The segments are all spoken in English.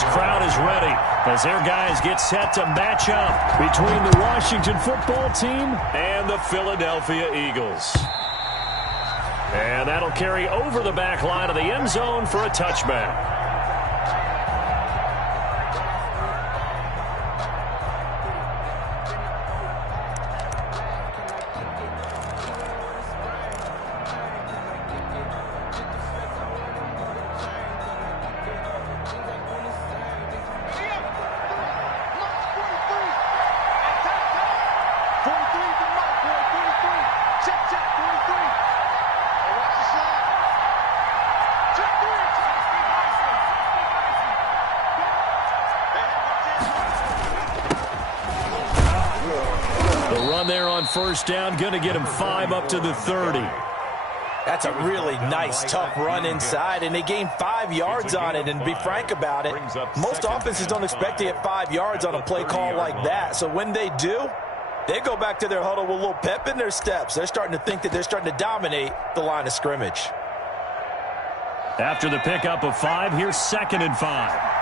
this crowd is ready as their guys get set to match up between the Washington football team and the Philadelphia Eagles. And that'll carry over the back line of the end zone for a touchback. First down, going to get him 5 up to the 30. That's a really nice, tough run inside, and they gained 5 yards on it. And to be frank about it, most offenses don't expect to get 5 yards on a play call like that. So when they do, they go back to their huddle with a little pep in their steps. They're starting to think that they're starting to dominate the line of scrimmage. After the pickup of 5, here's 2nd and 5.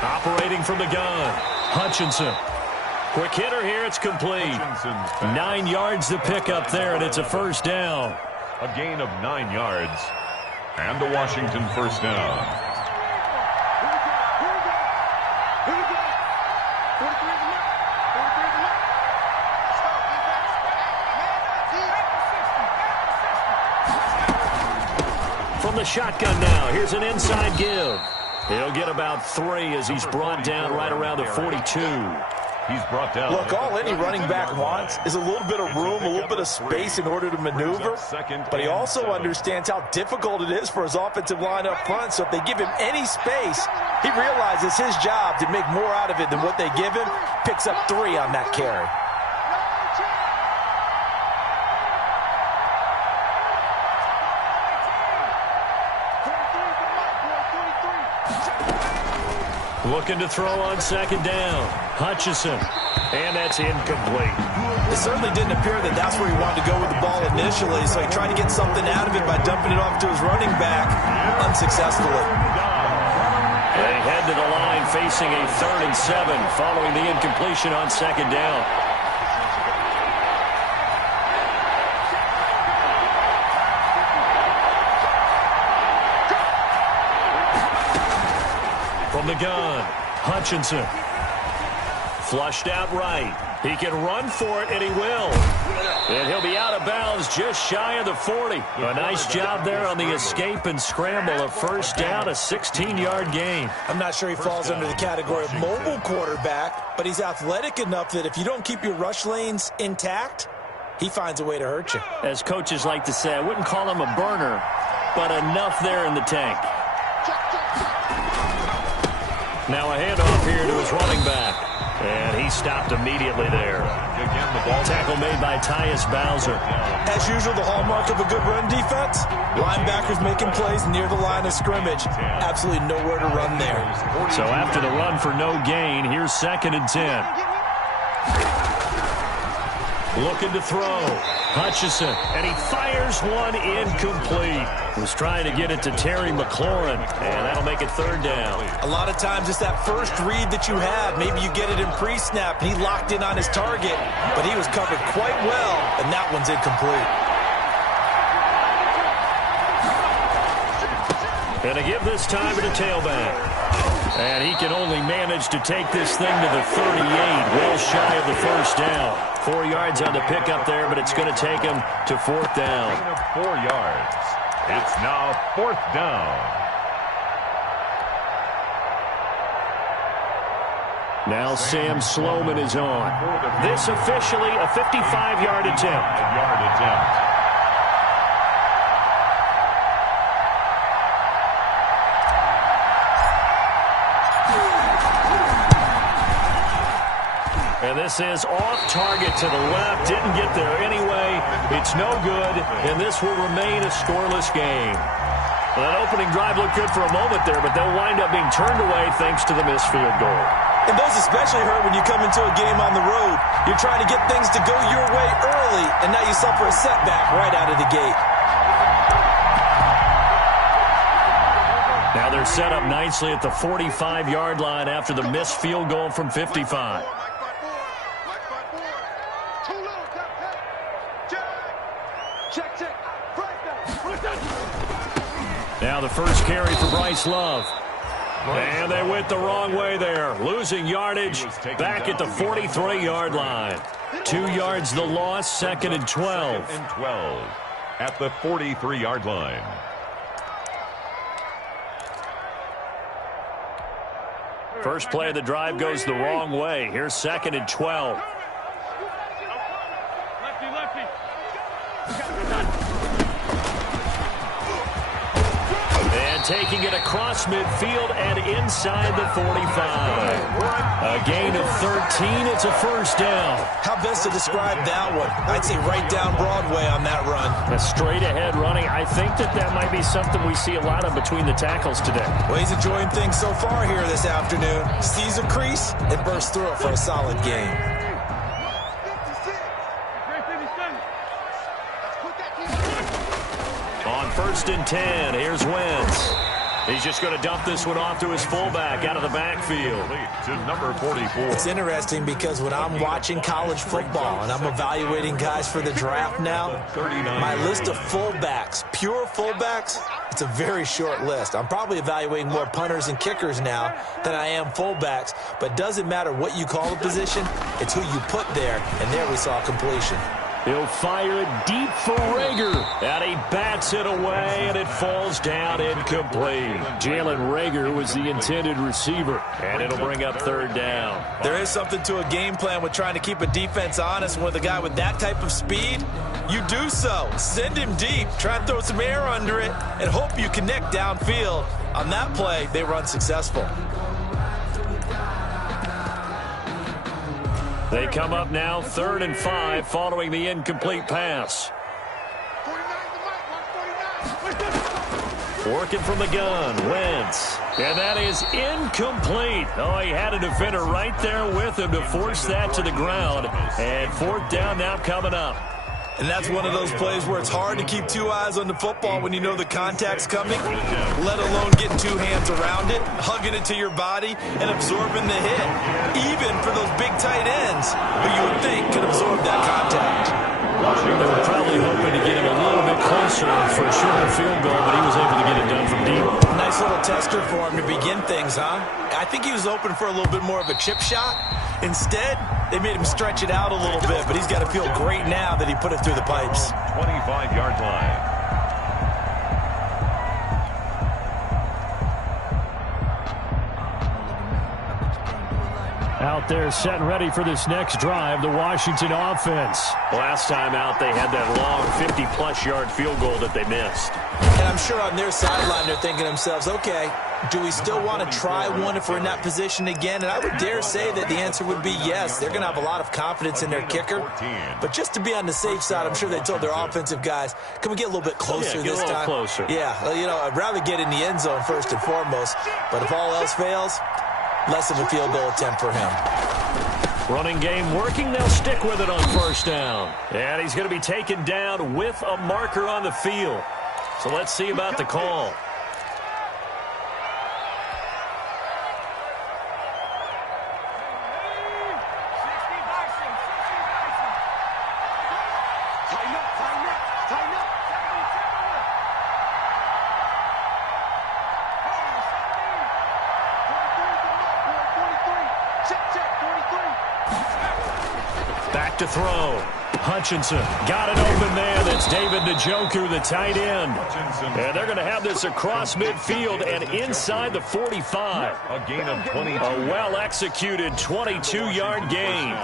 Operating from the gun, Hutchinson. Quick hitter here, it's complete. 9 yards to pick up there, and it's a first down. A gain of 9 yards, and a Washington first down. From the shotgun now, here's an inside give. He'll get about 3 as he's brought down right around the 42. He's brought down. Look, all any running back wants is a little bit of room, a little bit of space in order to maneuver. But he also understands how difficult it is for his offensive line up front. So if they give him any space, he realizes his job to make more out of it than what they give him. Picks up 3 on that carry. Looking to throw on 2nd down. Hutchinson. And that's incomplete. It certainly didn't appear that that's where he wanted to go with the ball initially, so he tried to get something out of it by dumping it off to his running back unsuccessfully. They head to the line facing a 3rd and 7 following the incompletion on 2nd down. From the gun, Hutchinson. Flushed out right. He can run for it, and he will. And he'll be out of bounds just shy of the 40. A nice job there on the escape and scramble. A first down, a 16-yard gain. I'm not sure he falls under the category of mobile quarterback, but he's athletic enough that if you don't keep your rush lanes intact, he finds a way to hurt you. As coaches like to say, I wouldn't call him a burner, but enough there in the tank. Now a handoff here to his running back. And he stopped immediately there. Again, the ball tackle made by Tyus Bowser. As usual, the hallmark of a good run defense, linebackers making plays near the line of scrimmage. Absolutely nowhere to run there. So after the run for no gain, here's 2nd and 10. Looking to throw. Hutchinson, and he fires one incomplete. Was trying to get it to Terry McLaurin, and that'll make it 3rd down. A lot of times it's that first read that you have. Maybe you get it in pre-snap, and he locked in on his target, but he was covered quite well, and that one's incomplete. And to give this time to the tailback. And he can only manage to take this thing to the 38, well shy of the first down. 4 yards on the pickup there, but it's going to take him to 4th down. 4 yards. It's now 4th down. Now Sam Sloman is on. This officially a 55-yard attempt. And this is off target to the left. Didn't get there anyway. It's no good, and this will remain a scoreless game. Well, that opening drive looked good for a moment there, but they'll wind up being turned away thanks to the missed field goal. And those especially hurt when you come into a game on the road. You're trying to get things to go your way early, and now you suffer a setback right out of the gate. Now they're set up nicely at the 45-yard line after the missed field goal from 55. Now the first carry for Bryce Love. And they went the wrong way there. Losing yardage back at the 43-yard line. 2 yards the loss, 2nd and 12. 2nd and 12 at the 43-yard line. First play of the drive goes the wrong way. Here's 2nd and 12. And taking it across midfield and inside the 45. A gain of 13. It's a first down. How best to describe that one? I'd say right down Broadway on that run. A straight ahead running. I think that might be something we see a lot of between the tackles today. Well, he's enjoying things so far here this afternoon. Sees a crease and bursts through it for a solid gain. On 1st and 10, here's Wentz. He's just going to dump this one off to his fullback out of the backfield. To number 44. It's interesting because when I'm watching college football and I'm evaluating guys for the draft now, my list of fullbacks, pure fullbacks, it's a very short list. I'm probably evaluating more punters and kickers now than I am fullbacks, but doesn't matter what you call the position, it's who you put there, and there we saw completion. He'll fire it deep for Rager. And he bats it away, and it falls down incomplete. Jalen Rager was the intended receiver, and it'll bring up 3rd down. There is something to a game plan with trying to keep a defense honest. With a guy with that type of speed, you do so. Send him deep, try and throw some air under it, and hope you connect downfield. On that play, they run successful. They come up now 3rd and 5 following the incomplete pass. Working from the gun, Wentz. And that is incomplete. Oh, he had a defender right there with him to force that to the ground. And 4th down now coming up. And that's one of those plays where it's hard to keep 2 eyes on the football when you know the contact's coming, let alone getting 2 hands around it, hugging it to your body, and absorbing the hit, even for those big tight ends who you would think could absorb that contact. They were probably hoping to get him a little bit closer for a shorter field goal, but he was able to get it done from deep. Nice little tester for him to begin things, huh? I think he was open for a little bit more of a chip shot. Instead, they made him stretch it out a little bit, but he's got to feel great now that he put it through the pipes. 25-yard line. Out there set and ready for this next drive, the Washington offense. Last time out, they had that long 50-plus yard field goal that they missed. And I'm sure on their sideline they're thinking to themselves, okay, do we still want to try one if we're in that position again? And I would dare say that the answer would be yes. They're going to have a lot of confidence in their kicker. But just to be on the safe side, I'm sure they told their offensive guys, can we get a little bit closer this time? Closer. Yeah, you know, I'd rather get in the end zone first and foremost. But if all else fails, less of a field goal attempt for him. Running game working. They'll stick with it on 1st down. And he's going to be taken down with a marker on the field. So let's see about the call. Back to throw. Hutchinson got it open there. That's David Njoku, the tight end. And they're going to have this across midfield and inside the 45. A gain of 22. A well-executed 22-yard gain.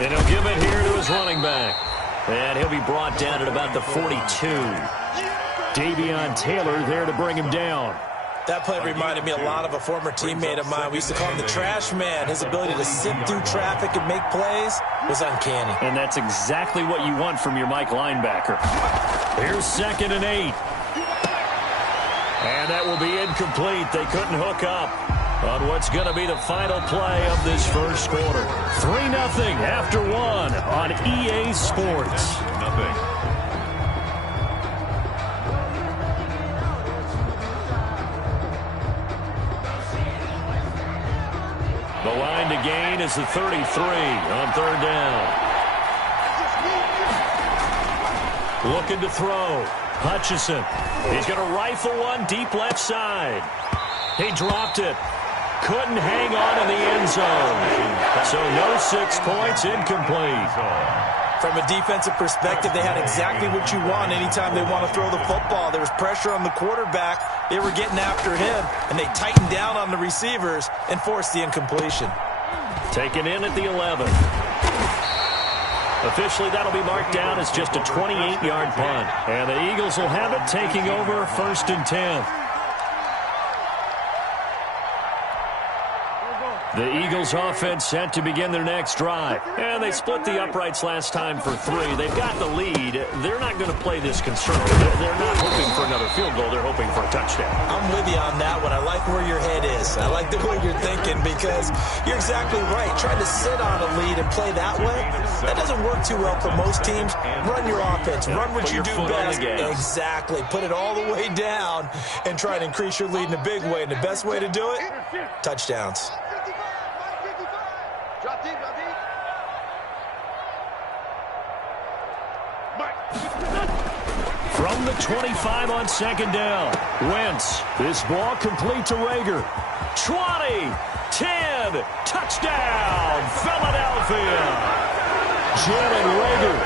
And he'll give it here to his running back. And he'll be brought down at about the 42. Davion Taylor there to bring him down. That play reminded me a lot of a former teammate of mine. We used to call him the trash man. His ability to sift through traffic and make plays was uncanny. And that's exactly what you want from your Mike linebacker. Here's 2nd and 8. And that will be incomplete. They couldn't hook up on what's going to be the final play of this first quarter. 3-0 after 1 on EA Sports. Nothing. The line to gain is the 33 on 3rd down. Looking to throw. Hutchinson. He's going to rifle one deep left side. He dropped it. Couldn't hang on in the end zone. So no 6 points, incomplete. From a defensive perspective, they had exactly what you want anytime they want to throw the football. There was pressure on the quarterback. They were getting after him, and they tightened down on the receivers and forced the incompletion. Taken in at the 11. Officially, that'll be marked down as just a 28-yard punt. And the Eagles will have it, taking over 1st and 10. The Eagles offense set to begin their next drive. And they split the uprights last time for 3. They've got the lead. They're not going to play this conservative. They're not hoping for another field goal. They're hoping for a touchdown. I'm with you on that one. I like where your head is. I like the way you're thinking because you're exactly right. Trying to sit on a lead and play that way, that doesn't work too well for most teams. Run your offense. Run what you do best. Exactly. Put it all the way down and try to increase your lead in a big way. And the best way to do it, touchdowns. From the 25 on 2nd down. Wentz. This ball complete to Rager. 20, 10, touchdown, Philadelphia. Jalen Rager,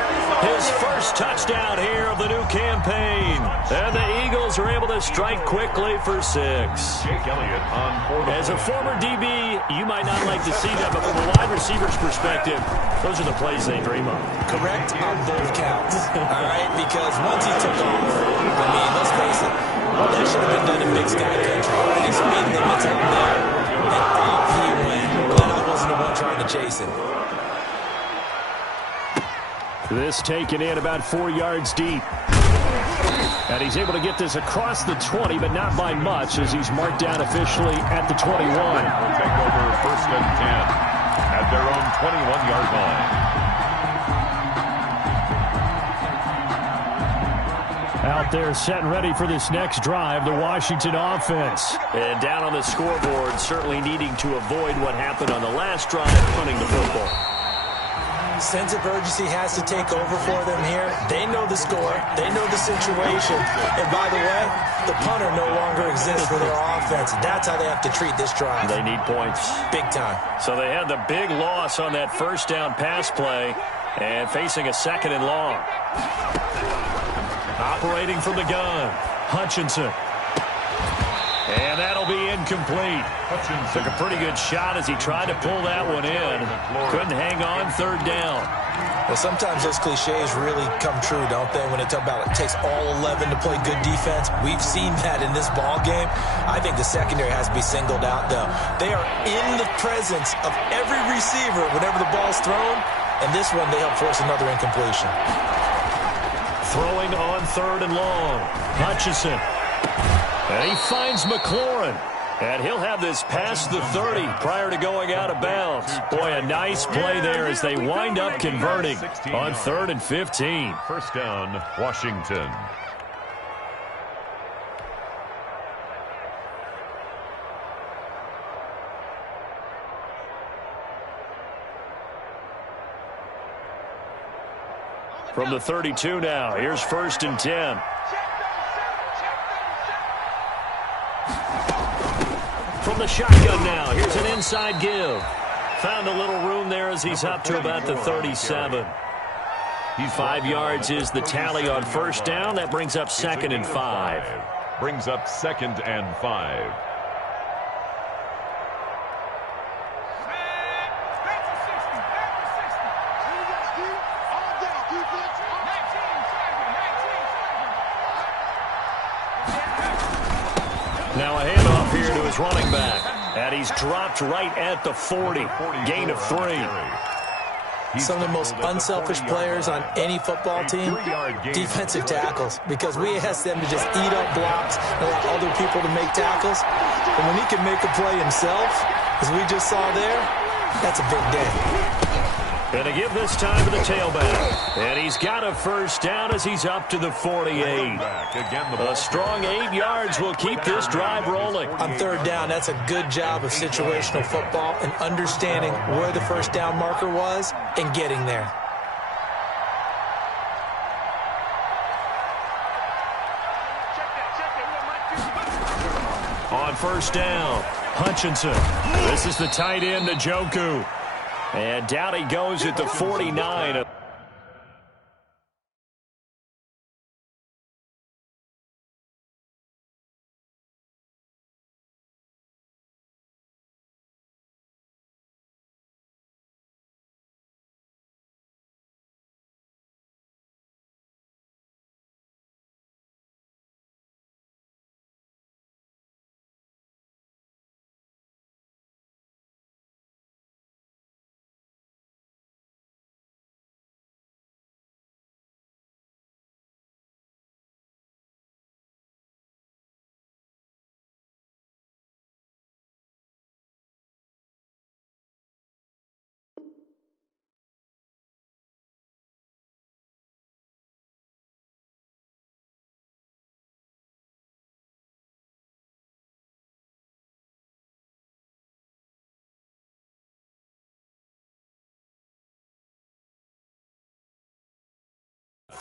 his first touchdown here of the new campaign. And the Eagles are able to strike quickly for 6. As a former DB, you might not like to see that, but from a wide receiver's perspective, those are the plays they dream of. Correct on both counts. All right, because once he took off, I mean, let's face it, that should have been done in Big Sky Country. Any speed limits up there, and off he went. Glad I wasn't the one trying to chase him. This taken in about 4 yards deep. And he's able to get this across the 20, but not by much, as he's marked down officially at the 21. Will take over 1st and 10 at their own 21-yard line. Out there set and ready for this next drive, the Washington offense. And down on the scoreboard, certainly needing to avoid what happened on the last drive, punting the football. Sense of urgency has to take over for them here. They know the score. They know the situation. And by the way, the punter no longer exists for their offense. That's how they have to treat this drive. They need points. Big time. So they had the big loss on that 1st down pass play and facing a 2nd and long. Operating from the gun, Hutchinson. And that'll be incomplete. Took a pretty good shot as he tried to pull that one in. Couldn't hang on 3rd down. Well, sometimes those cliches really come true, don't they? When they talk about it takes all 11 to play good defense. We've seen that in this ball game. I think the secondary has to be singled out, though. They are in the presence of every receiver whenever the ball's thrown. And this one, they help force another incompletion. Throwing on 3rd and long. Hutchinson. And he finds McLaurin. And he'll have this past the 30 prior to going out of bounds. Boy, a nice play there as they wind up converting on 3rd and 15. 1st down, Washington. From the 32 now, here's 1st and 10. From the shotgun now, here's an inside give. Found a little room there as he's up to about the 37. 5 yards is the tally on 1st down. That brings up 2nd and 5. Brings up 2nd and 5. Now a handoff here to his running back. And he's dropped right at the 40. Gain of 3. Some of the most unselfish players on any football team, defensive tackles, because we ask them to just eat up blocks and allow other people to make tackles. But when he can make a play himself, as we just saw there, that's a big day. Going to give this time to the tailback. And he's got a first down as he's up to the 48. A strong 8 yards will keep this drive rolling. On third down, that's a good job of situational football and understanding where the first down marker was and getting there. On first down, Hutchinson. This is the tight end, Njoku. And down he goes at the 49.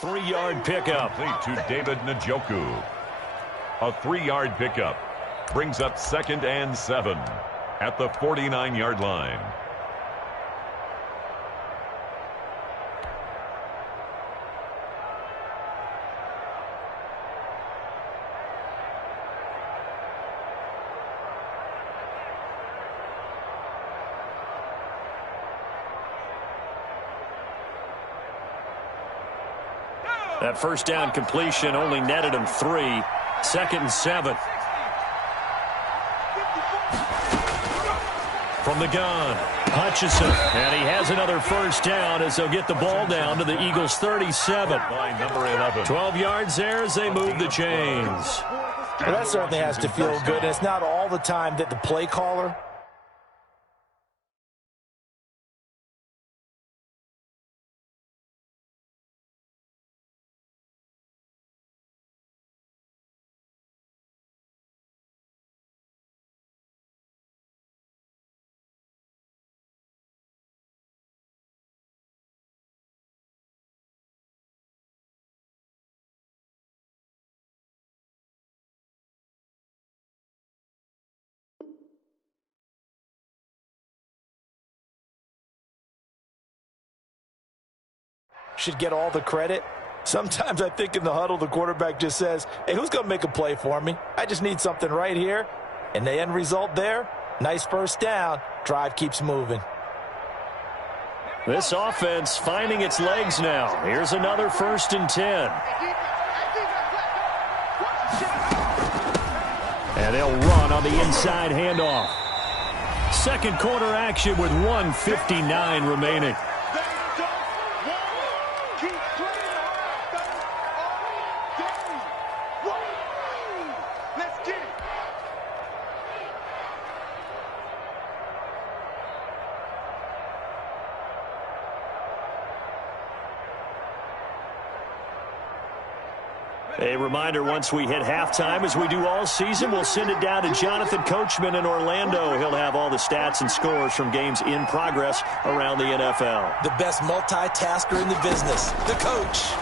Three-yard pickup. Complete to David Njoku. A 3-yard pickup brings up 2nd and 7 at the 49-yard line. That first down completion only netted him 3. 2nd and 7. From the gun, Hutchinson. And he has another first down as they'll get the ball down to the Eagles' 37. By number 11. 12 yards there as they move the chains. Well, that certainly has to feel good. And it's not all the time that the play caller should get all the credit. Sometimes I think in the huddle, the quarterback just says, hey, who's going to make a play for me? I just need something right here. And the end result there, nice first down. Drive keeps moving. This offense finding its legs now. Here's another 1st and 10. And they'll run on the inside handoff. Second quarter action with 1:59 remaining. A reminder, once we hit halftime, as we do all season, we'll send it down to Jonathan Coachman in Orlando. He'll have all the stats and scores from games in progress around the NFL. The best multitasker in the business, the coach.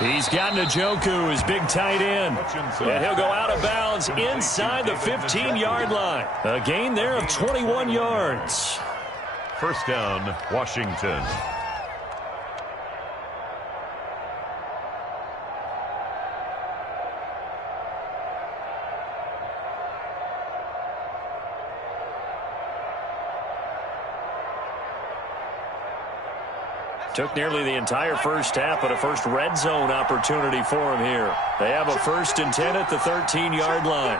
He's got Njoku, his big tight end. And he'll go out of bounds inside the 15-yard line. A gain there of 21 yards. First down, Washington. Took nearly the entire first half, but a first red zone opportunity for him here. They have a 1st and 10 at the 13-yard line.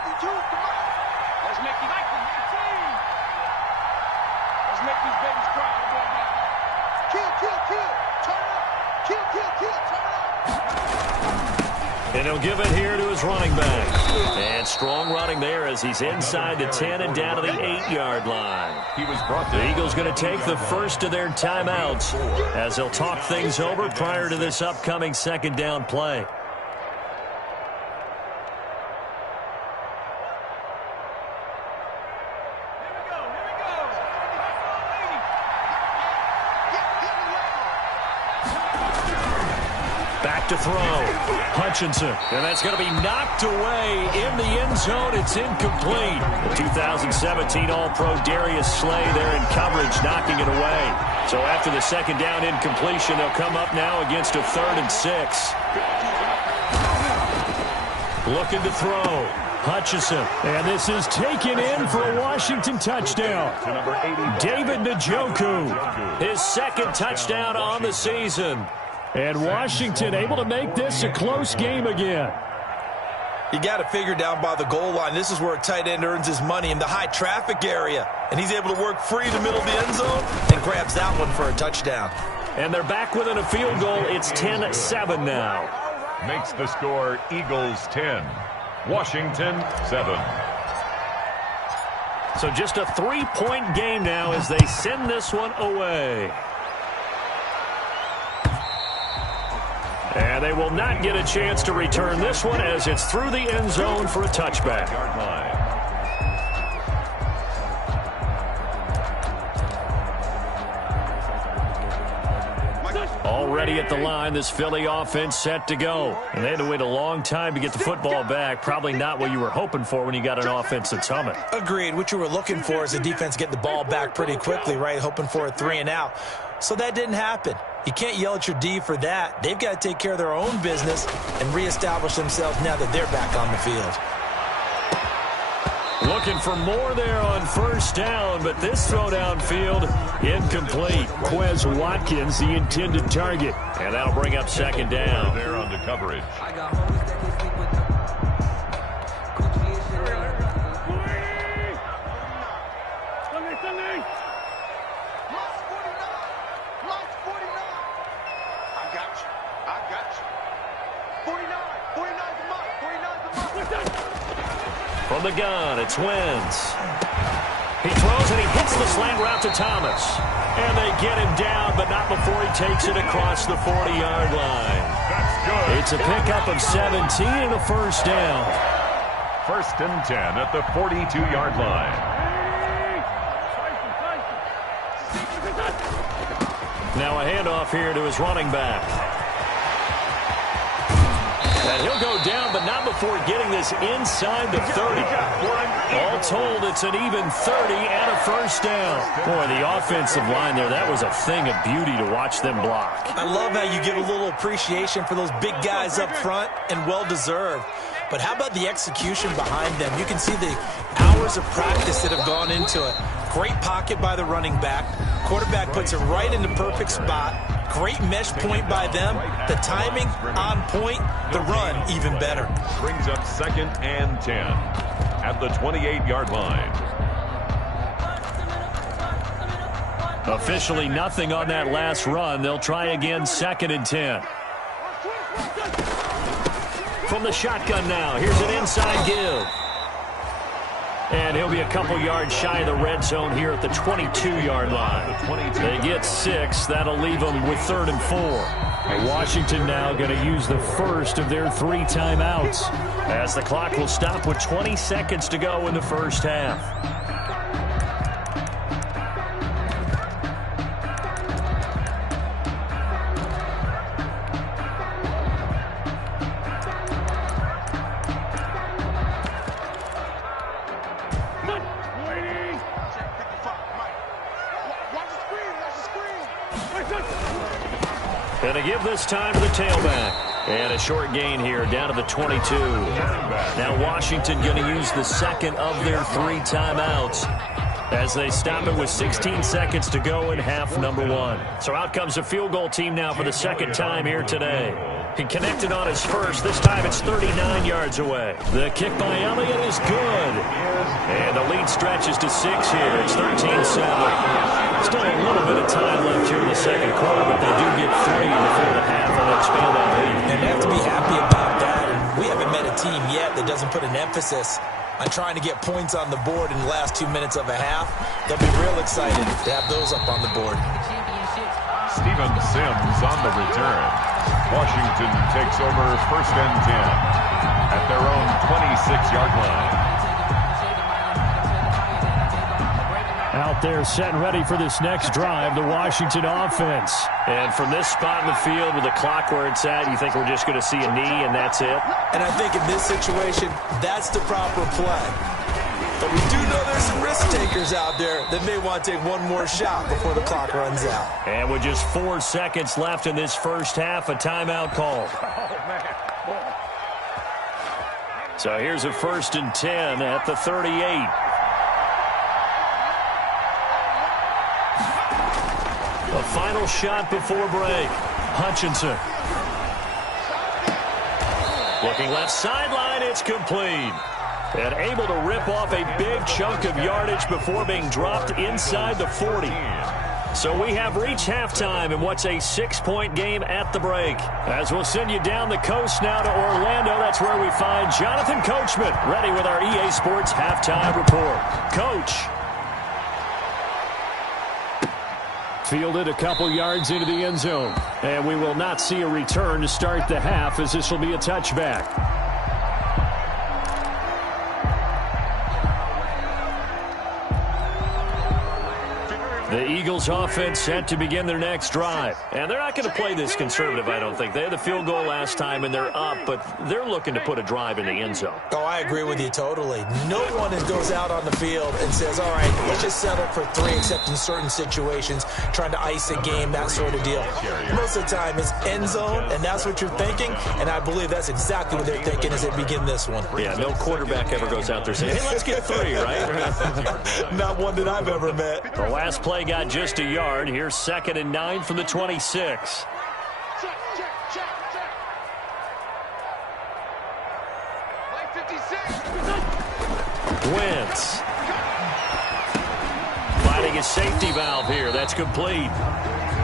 And he'll give it here to his running back. And strong running there as he's inside the 10 and down to the 8-yard line. The Eagles going to take the first of their timeouts as they'll talk things over prior to this upcoming 2nd down play. To throw. Hutchinson. And that's going to be knocked away in the end zone. It's incomplete. The 2017 All-Pro Darius Slay there in coverage, knocking it away. So after the 2nd down incompletion, they'll come up now against a 3rd and 6. Looking to throw. Hutchinson. And this is taken in for a Washington touchdown. David Njoku. His 2nd touchdown on the season. And Washington able to make this a close game again. You got to figure down by the goal line. This is where a tight end earns his money in the high traffic area. And he's able to work free in the middle of the end zone and grabs that one for a touchdown. And they're back within a field goal. It's 10-7 now. Makes the score Eagles 10, Washington 7. So just a 3-point game now as they send this one away. And they will not get a chance to return this one as it's through the end zone for a touchback. Already at the line, this Philly offense set to go. And they had to wait a long time to get the football back. Probably not what you were hoping for when you got an offense that's humming. Agreed. What you were looking for is a defense getting the ball back pretty quickly, right? Hoping for a 3 and out. So that didn't happen. You can't yell at your D for that. They've got to take care of their own business and reestablish themselves now that they're back on the field. Looking for more there on 1st down, but this throw downfield incomplete. Quez Watkins, the intended target. And that'll bring up 2nd down. There on the coverage. From the gun, it's Wentz. He throws and he hits the slant route to Thomas. And they get him down, but not before he takes it across the 40-yard line. That's good. It's a pickup of 17 and a 1st down. 1st and 10 at the 42-yard line. Now a handoff here to his running back. And he'll go down, but not before getting this inside the 30. All told, it's an even 30 and a 1st down. Boy, the offensive line there, that was a thing of beauty to watch them block. I love how you give a little appreciation for those big guys up front, and well-deserved. But how about the execution behind them? You can see the hours of practice that have gone into it. Great pocket by the running back. Quarterback puts it right in the perfect spot. Great mesh point by them. The timing on point. The run even better. Brings up 2nd and 10 at the 28-yard line. Officially nothing on that last run. They'll try again 2nd and 10. From the shotgun now. Here's an inside give. And he'll be a couple yards shy of the red zone here at the 22-yard line. They get 6. That'll leave them with 3rd and 4. And Washington now going to use the first of their 3 timeouts as the clock will stop with 20 seconds to go in the first half. Going to give this time to the tailback. And a short gain here down to the 22. Now Washington going to use the 2nd of their 3 timeouts as they stop it with 16 seconds to go in half number one. So out comes the field goal team now for the second time here today. He connected on his first. This time it's 39 yards away. The kick by Elliott is good. And the lead stretches to 6 here. It's 13-7. Still a little bit of time left here in the second quarter, but they do get 3 before the half and expand that lead. And they have to be happy about that. And we haven't met a team yet that doesn't put an emphasis on trying to get points on the board in the last 2 minutes of a half. They'll be real excited to have those up on the board. Steven Sims on the return. Washington takes over 1st and 10 at their own 26-yard line. Out there set and ready for this next drive, the Washington offense. And from this spot in the field with the clock where it's at, you think we're just going to see a knee and that's it? And I think in this situation, that's the proper play. But we do know there's some risk takers out there that may want to take one more shot before the clock runs out. And with just 4 seconds left in this first half, a timeout called. So here's a 1st and 10 at the 38. A final shot before break. Hutchinson. Looking left sideline, it's complete. And able to rip off a big chunk of yardage before being dropped inside the 40. So we have reached halftime in what's a 6-point game at the break. As we'll send you down the coast now to Orlando, that's where we find Jonathan Coachman, ready with our EA Sports halftime report. Coach. Fielded a couple yards into the end zone. And we will not see a return to start the half, as this will be a touchback. The Eagles offense set to begin their next drive. And they're not going to play this conservative, I don't think. They had the field goal last time, and they're up, but they're looking to put a drive in the end zone. Oh, I agree with you totally. No one goes out on the field and says, all right, let's just settle for 3, except in certain situations, trying to ice a game, that sort of deal. Most of the time, it's end zone, and that's what you're thinking, and I believe that's exactly what they're thinking as they begin this one. Yeah, no quarterback ever goes out there saying, hey, let's get 3, right? Not one that I've ever met. The last play got just a yard. Here's 2nd and 9 from the 26. Wentz. Finding a safety valve here. That's complete.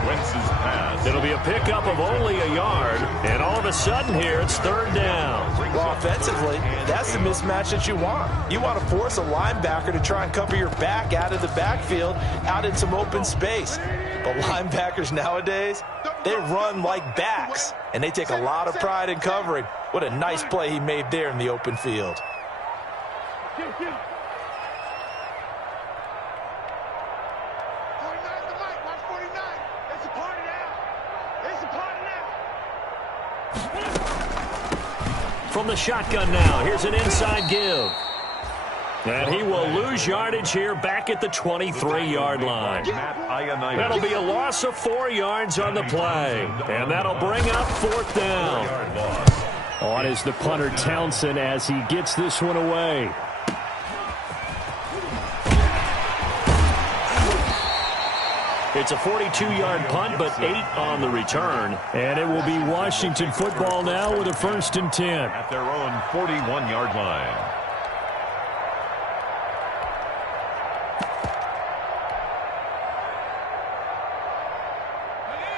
Wentz's pass. It'll be a pickup of only a yard, and all of a sudden here it's 3rd down. Well, offensively, that's the mismatch that you want. You want to force a linebacker to try and cover your back out of the backfield, out in some open space. But linebackers nowadays, they run like backs, and they take a lot of pride in covering. What a nice play he made there in the open field. From the shotgun now, here's an inside give. And he will lose yardage here back at the 23-yard line. That'll be a loss of 4 yards on the play. And that'll bring up 4th down. On is the punter Townsend as he gets this one away. It's a 42-yard punt, but 8 on the return. And it will be Washington football now with a 1st and 10. At their own 41-yard line.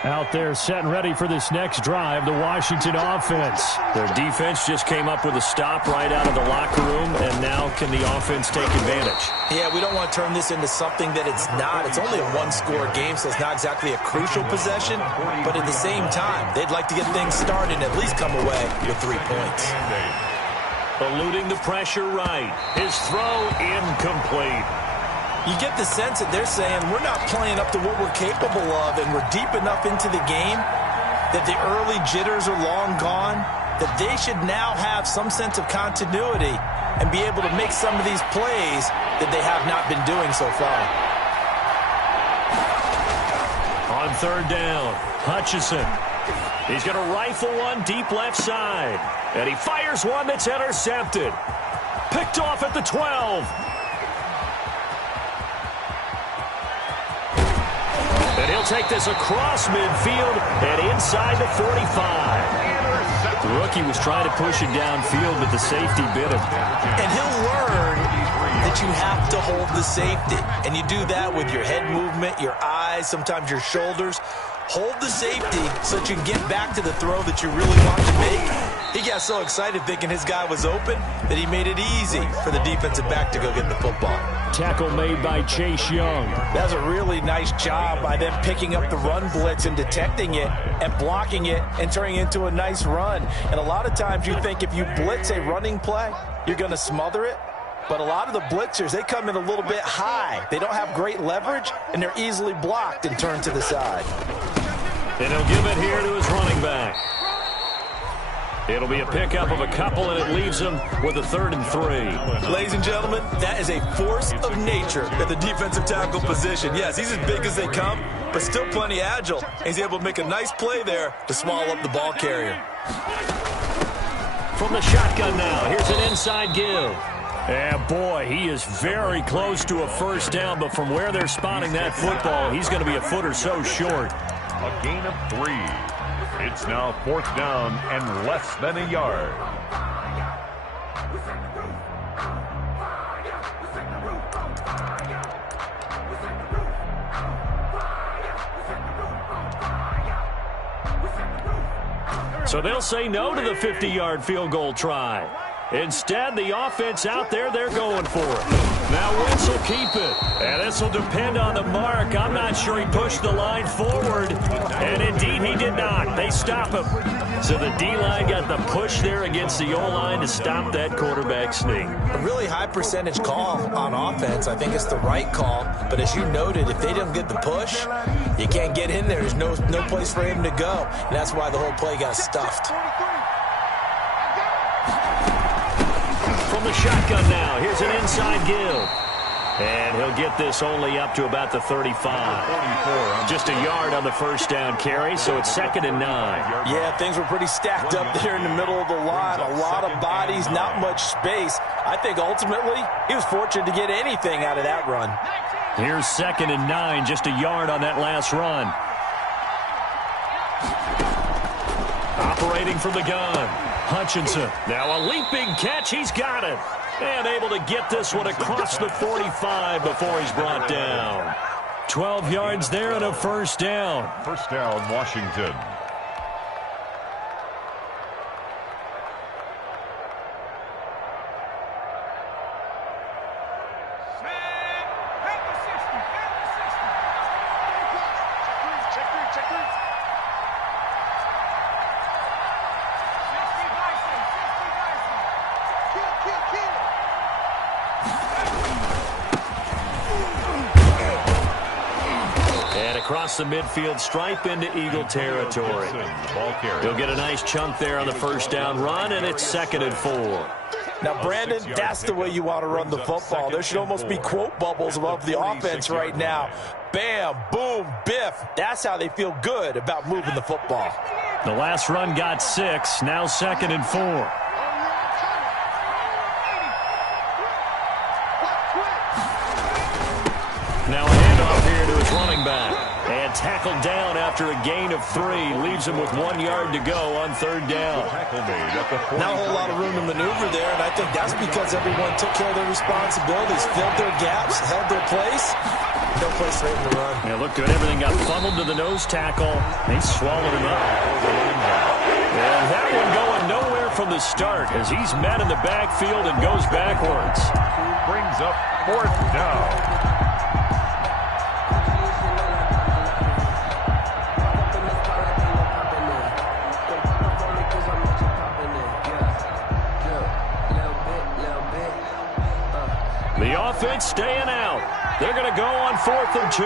Out there set and ready for this next drive, the Washington offense. Their defense just came up with a stop right out of the locker room, and now can the offense take advantage? Yeah, we don't want to turn this into something that it's not. It's only a 1-score game, so it's not exactly a crucial possession. But at the same time, they'd like to get things started and at least come away with 3 points. Eluding the pressure right. His throw incomplete. You get the sense that they're saying we're not playing up to what we're capable of, and we're deep enough into the game that the early jitters are long gone, that they should now have some sense of continuity and be able to make some of these plays that they have not been doing so far. On 3rd down, Hutchinson. He's going to rifle one deep left side, and he fires one that's intercepted. Picked off at the 12. And he'll take this across midfield and inside the 45. The rookie was trying to push it downfield, but the safety bit him. And he'll learn that you have to hold the safety. And you do that with your head movement, your eyes, sometimes your shoulders. Hold the safety so that you can get back to the throw that you really want to make. He got so excited thinking his guy was open that he made it easy for the defensive back to go get the football. Tackle made by Chase Young. That was a really nice job by them picking up the run blitz and detecting it and blocking it and turning it into a nice run. And a lot of times you think if you blitz a running play, you're going to smother it. But a lot of the blitzers, they come in a little bit high. They don't have great leverage, and they're easily blocked and turned to the side. And he'll give it here to his running back. It'll be a pickup of a couple, and it leaves him with a 3rd and 3. Ladies and gentlemen, that is a force of nature at the defensive tackle position. Yes, he's as big as they come, but still plenty agile. He's able to make a nice play there to swallow up the ball carrier. From the shotgun now, here's an inside give. And boy, he is very close to a first down, but from where they're spotting that football, he's going to be a foot or so short. A gain of 3. It's now 4th down and less than a yard. So they'll say no to the 50-yard field goal try. Instead, the offense out there, they're going for it. Now Wentz will keep it. And this will depend on the mark. I'm not sure he pushed the line forward. And indeed, he did not. They stop him. So the D-line got the push there against the O-line to stop that quarterback sneak. A really high percentage call on offense. I think it's the right call. But as you noted, if they don't get the push, you can't get in there. There's no place for him to go. And that's why the whole play got stuffed. From the shotgun now, here's an inside give. And he'll get this only up to about the 35. Just a yard on the first down carry, so it's 2nd and 9. Yeah, things were pretty stacked up there in the middle of the line. A lot of bodies, not much space. I think ultimately he was fortunate to get anything out of that run. Here's 2nd and 9, just a yard on that last run. Operating from the gun, Hutchinson. Now a leaping catch, he's got it. And able to get this one across the 45 before he's brought down. 12 yards there and a first down. First down, Washington. Across the midfield stripe into Eagle territory. He'll get a nice chunk there on the first down run, and it's 2nd and 4. Now, Brandon, that's the way you want to run the football. There should almost be quote bubbles above the offense right now. Bam, boom, biff. That's how they feel good about moving the football. The last run got 6, now 2nd and 4. Now a handoff here to his running back. And tackled down after a gain of 3. Leaves him with 1 yard to go on 3rd down. Not a whole lot of room to maneuver there, and I think that's because everyone took care of their responsibilities, filled their gaps, held their place. No place for him to run. Yeah, looked good. Everything got funneled to the nose tackle. They swallowed him up. And that one going nowhere from the start as he's met in the backfield and goes backwards. Brings up 4th down. The offense staying out. They're going to go on 4th and 2.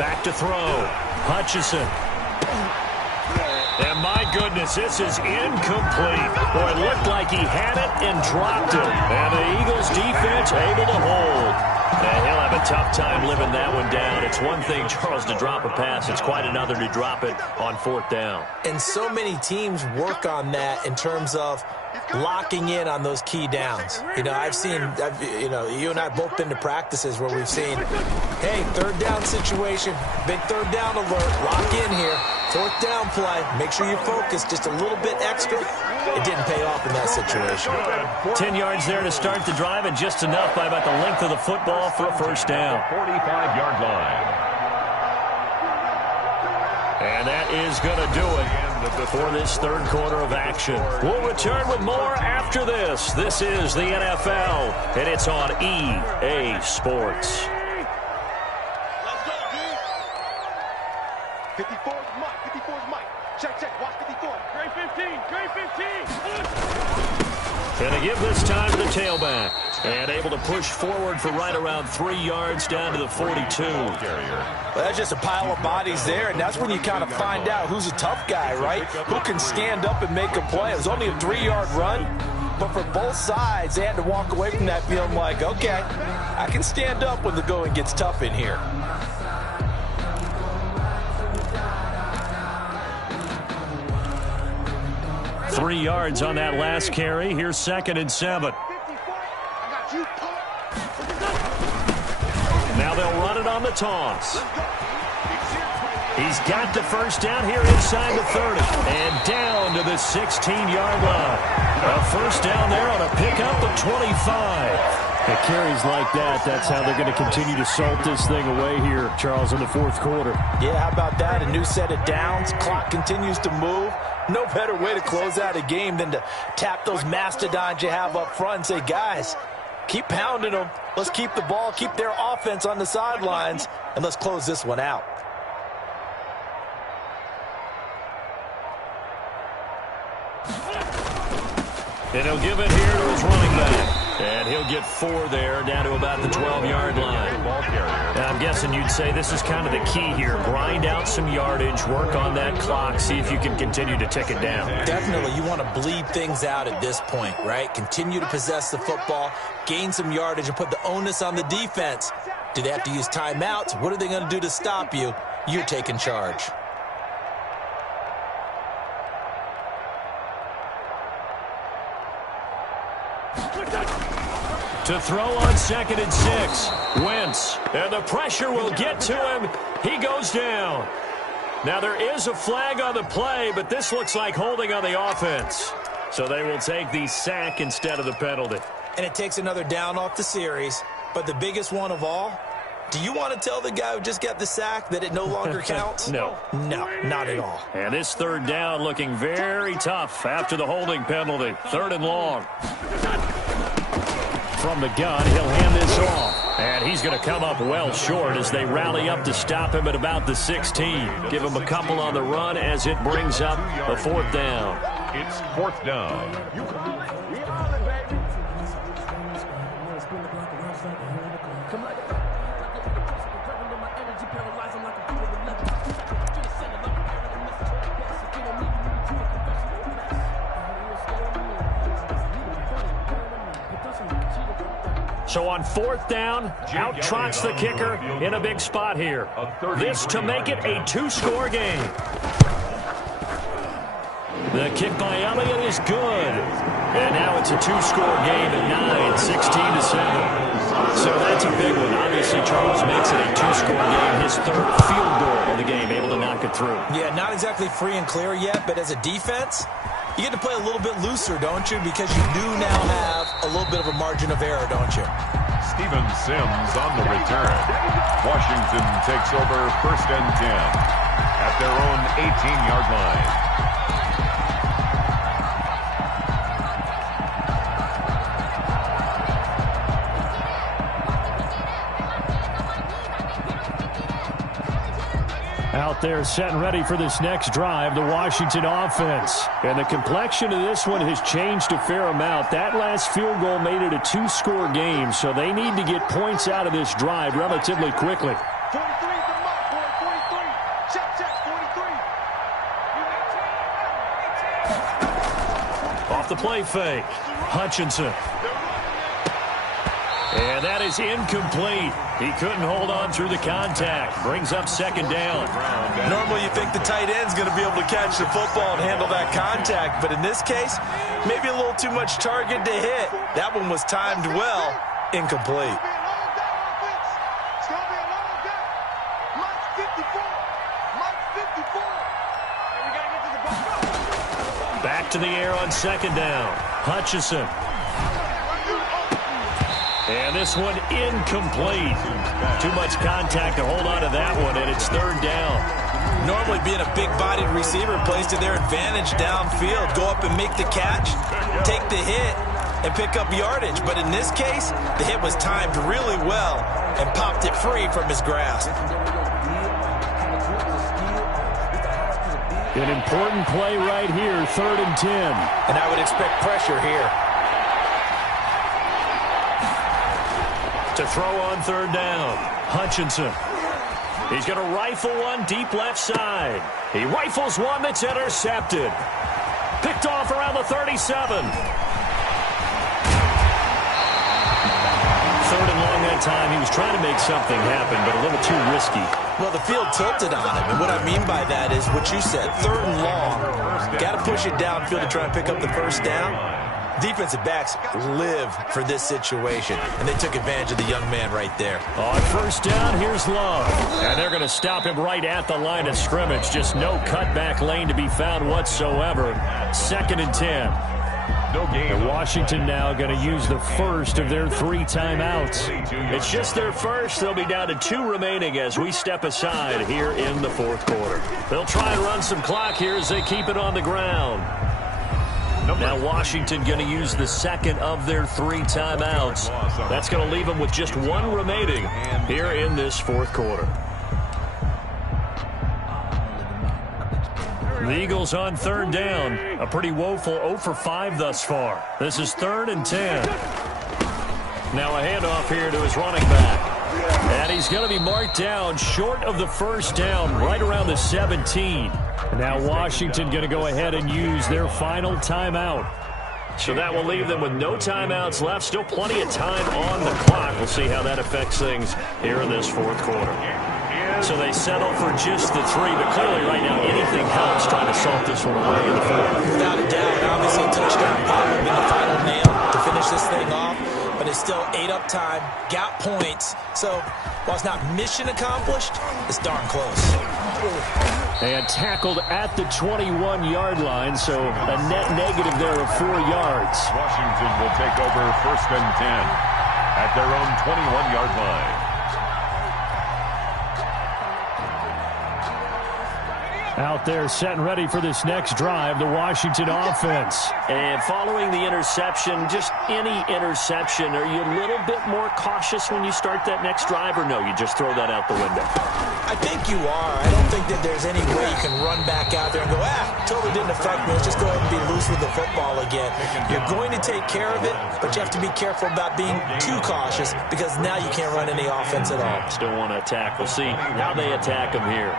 Back to throw. Hutchinson. And my goodness, this is incomplete. Boy, it looked like he had it and dropped it. And the Eagles defense able to hold. And he'll have a tough time living that one down. It's one thing, Charles, to drop a pass. It's quite another to drop it on fourth down. And so many teams work on that in terms of locking in on those key downs. You know, you and I have both been to practices where we've seen, hey, third down situation, big third down alert, lock in here, fourth down play, make sure you focus just a little bit extra. It didn't pay off in that situation. 10 yards there to start the drive, and just enough by about the length of the football for a first down. 45-yard line. And that is going to do it for this third quarter of action. We'll return with more after this. This is the NFL, and it's on EA Sports. Let's go, D. 54 is Mike. 54 is Mike. Check. Watch 54. Trey 15. Trey 15. Going to give this time to the tailback. And able to push forward for right around 3 yards down to the 42. Well, that's just a pile of bodies there, and that's when you kind of find out who's a tough guy, right? Who can stand up and make a play. It was only a 3-yard run, but for both sides, they had to walk away from that feeling like, okay, I can stand up when the going gets tough in here. Three yards on that last carry. Here's 2nd and 7. Now they'll run it on the toss. He's got the first down here inside the 30. And down to the 16-yard line. A first down there on a pickup of 25. It carries like that. That's how they're going to continue to salt this thing away here, Charles, in the fourth quarter. Yeah, how about that? A new set of downs. Clock continues to move. No better way to close out a game than to tap those mastodons you have up front and say, guys, keep pounding them. Let's keep the ball, keep their offense on the sidelines, and let's close this one out. And he'll give it here to his running back. And he'll get 4 there, down to about the 12-yard line. And I'm guessing you'd say this is kind of the key here. Grind out some yardage, work on that clock, see if you can continue to tick it down. Definitely. You want to bleed things out at this point, right? Continue to possess the football, gain some yardage, and put the onus on the defense. Do they have to use timeouts? What are they going to do to stop you? You're taking charge. To throw on 2nd and 6. Wentz. And the pressure will get to him. He goes down. Now there is a flag on the play, but this looks like holding on the offense. So they will take the sack instead of the penalty. And it takes another down off the series. But the biggest one of all, do you want to tell the guy who just got the sack that it no longer counts? No. No, not at all. And this third down looking very tough after the holding penalty. 3rd and long. From the gun, he'll hand this off. And he's going to come up well short as they rally up to stop him at about the 16. Give him a couple on the run as it brings up a 4th down. It's 4th down. So on 4th down, out trots the kicker in a big spot here. This to make it a 2-score game. The kick by Elliott is good. And now it's a 2-score game at 9, 16-7. So that's a big one. Obviously, Charles makes it a 2-score game. His 3rd field goal of the game, able to knock it through. Yeah, not exactly free and clear yet, but as a defense, you get to play a little bit looser, don't you? Because you do now have a little bit of a margin of error, don't you? Steven Sims on the return. Washington takes over 1st and 10 at their own 18-yard line. Out there set and ready for this next drive, the Washington offense. And the complexion of this one has changed a fair amount. That last field goal made it a 2-score game, so they need to get points out of this drive relatively quickly. 43 is the mark, boy. 43. Check, 43. Off the play fake, Hutchinson. And And that is incomplete. He couldn't hold on through the contact. Brings up second down. Normally you think the tight end's going to be able to catch the football and handle that contact, but in this case, maybe a little too much target to hit. That one was timed well, incomplete. Back to the air on second down. Hutchinson. And this one incomplete. Too much contact to hold on to that one, and it's third down. Normally being a big-bodied receiver plays to their advantage downfield. Go up and make the catch, take the hit, and pick up yardage. But in this case, the hit was timed really well and popped it free from his grasp. An important play right here, 3rd and 10. And I would expect pressure here. To throw on third down, Hutchinson. He's going to rifle one deep left side. He rifles one that's intercepted. Picked off around the 37. 3rd and long that time. He was trying to make something happen, but a little too risky. Well, the field tilted on him, and what I mean by that is what you said, 3rd and long. Got to push it downfield to try and pick up the first down. Defensive backs live for this situation, and they took advantage of the young man right there. On first down, here's Love. And they're going to stop him right at the line of scrimmage. Just no cutback lane to be found whatsoever. 2nd and 10. And Washington now going to use the first of their 3 timeouts. It's just their first. They'll be down to 2 remaining as we step aside here in the 4th quarter. They'll try and run some clock here as they keep it on the ground. Now Washington going to use the 2nd of their 3 timeouts. That's going to leave them with just 1 remaining here in this 4th quarter. The Eagles on 3rd down. A pretty woeful 0 for 5 thus far. This is 3rd and 10. Now a handoff here to his running back. And he's going to be marked down short of the first down, right around the 17. Now Washington going to go ahead and use their final timeout. So that will leave them with no timeouts left. Still plenty of time on the clock. We'll see how that affects things here in this 4th quarter. So they settle for just the 3, but clearly right now anything helps trying to salt this one away in the 4th. Without a doubt, obviously touchdown probably been the final nail to finish this thing off, but it's still 8 up time, got points. So while it's not mission accomplished, it's darn close. And tackled at the 21-yard line, so a net negative there of 4 yards. Washington will take over 1st and 10 at their own 21-yard line. Out there set and ready for this next drive, the Washington offense. And following the interception, just any interception, are you a little bit more cautious when you start that next drive, or no, you just throw that out the window? I think you are. I don't think that there's any way you can run back out there and go, totally didn't affect me. Let's just go ahead and be loose with the football again. You're going to take care of it, but you have to be careful about being too cautious because now you can't run any offense at all. Still want to attack. We'll see how they attack them here.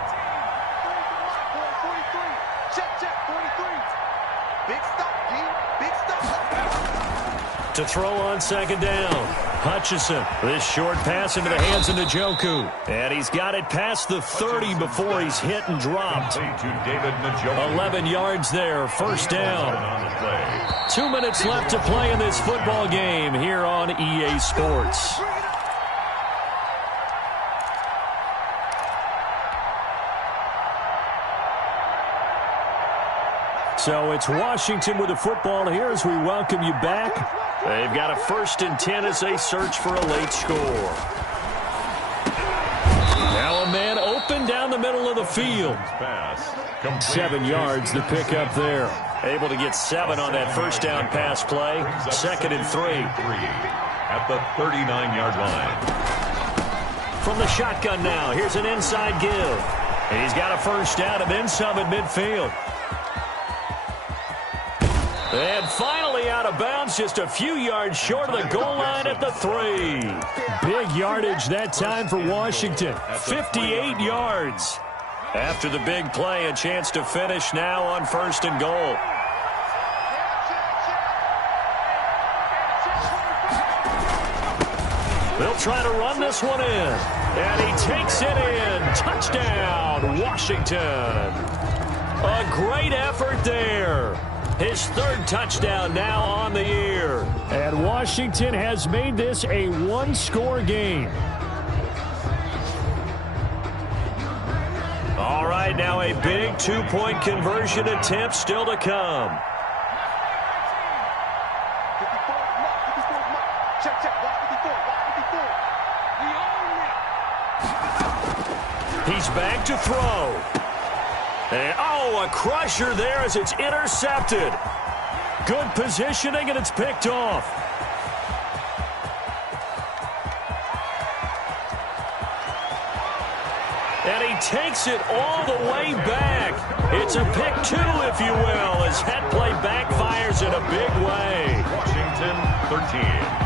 To throw on 2nd down, Hutchinson. This short pass into the hands of Njoku. And he's got it past the 30 before he's hit and dropped. 11 yards there, 1st down. 2 minutes left to play in this football game here on EA Sports. So it's Washington with the football here as we welcome you back. They've got a 1st and 10 as they search for a late score. Now a man open down the middle of the field. 7 yards the pick up there. Able to get 7 on that 1st down pass play. 2nd and 3. At the 39-yard line. From the shotgun now, here's an inside give. And he's got a 1st down and then some at midfield. And finally out of bounds, just a few yards short of the goal line at the 3. Big yardage that time for Washington. 58 yards. After the big play, a chance to finish now on 1st and goal. They'll try to run this one in. And he takes it in. Touchdown, Washington. A great effort there. His third touchdown now on the year. And Washington has made this a one-score game. All right, now a big two-point conversion attempt still to come. He's back to throw. And, oh, a crusher there as it's intercepted. Good positioning, and it's picked off. And he takes it all the way back. It's a pick two, if you will, as that play backfires in a big way. Washington 13.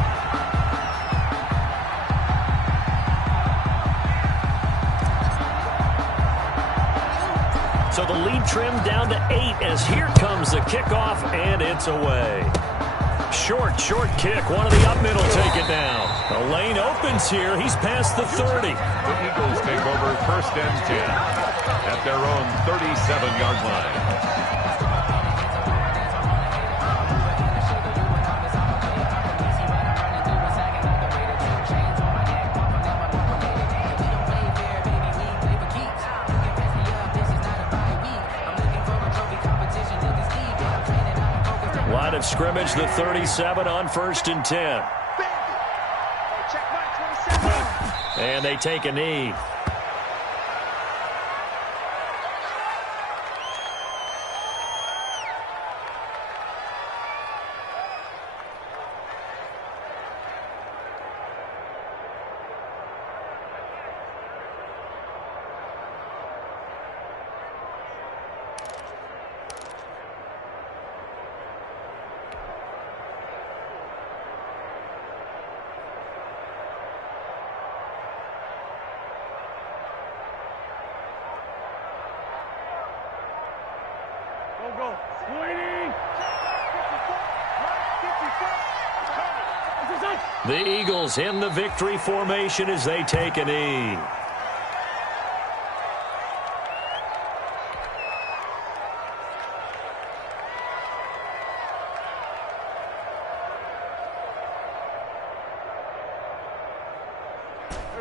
So the lead trimmed down to 8 as here comes the kickoff, and it's away. Short kick. One of the up middle take it down. The lane opens here. He's past the 30. The Eagles take over first and 10 at their own 37-yard line. Line of scrimmage, the 37 on first and 10. And they take a knee. The Eagles in the victory formation as they take a knee.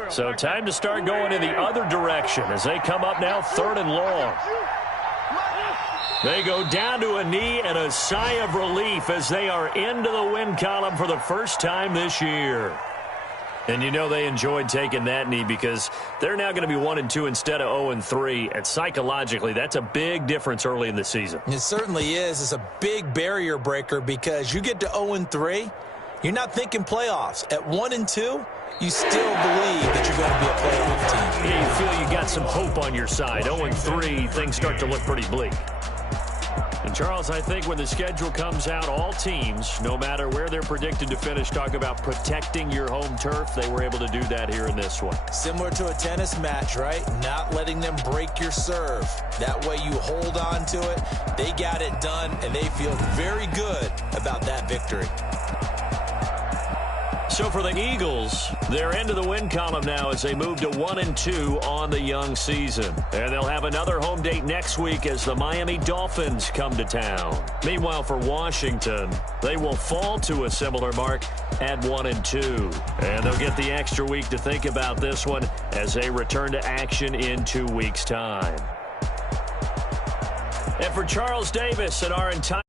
So time to start going in the other direction as they come up now 3rd and long. They go down to a knee and a sigh of relief as they are into the win column for the first time this year. And you know they enjoyed taking that knee because they're now going to be 1-2 instead of 0-3. And psychologically, that's a big difference early in the season. It certainly is. It's a big barrier breaker because you get to 0-3, you're not thinking playoffs. At 1-2, you still believe that you're going to be a playoff team. Yeah, you feel you got some hope on your side. 0-3, things start to look pretty bleak. And, Charles, I think when the schedule comes out, all teams, no matter where they're predicted to finish, talk about protecting your home turf. They were able to do that here in this one. Similar to a tennis match, right? Not letting them break your serve. That way you hold on to it. They got it done, and they feel very good about that victory. So for the Eagles, they're into the win column now as they move to 1-2 on the young season. And they'll have another home date next week as the Miami Dolphins come to town. Meanwhile, for Washington, they will fall to a similar mark at 1-2. And they'll get the extra week to think about this one as they return to action in 2 weeks' time. And for Charles Davis and our entire